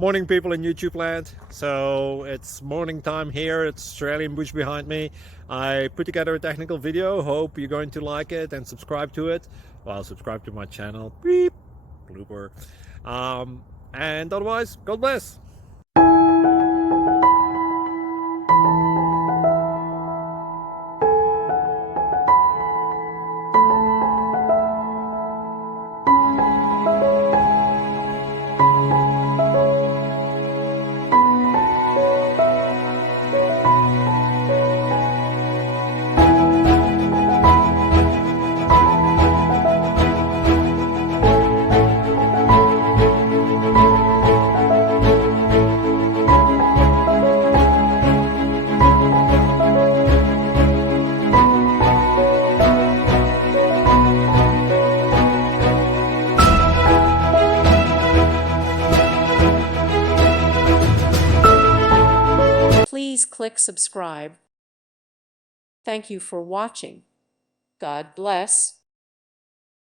Morning, people in YouTube land. So it's morning time here. It's Australian bush behind me. I put together a technical video. Hope you're going to like it and subscribe to it. Well, subscribe to my channel. Beep. Blooper. And otherwise, God bless. Please click subscribe. Thank you for watching. God bless.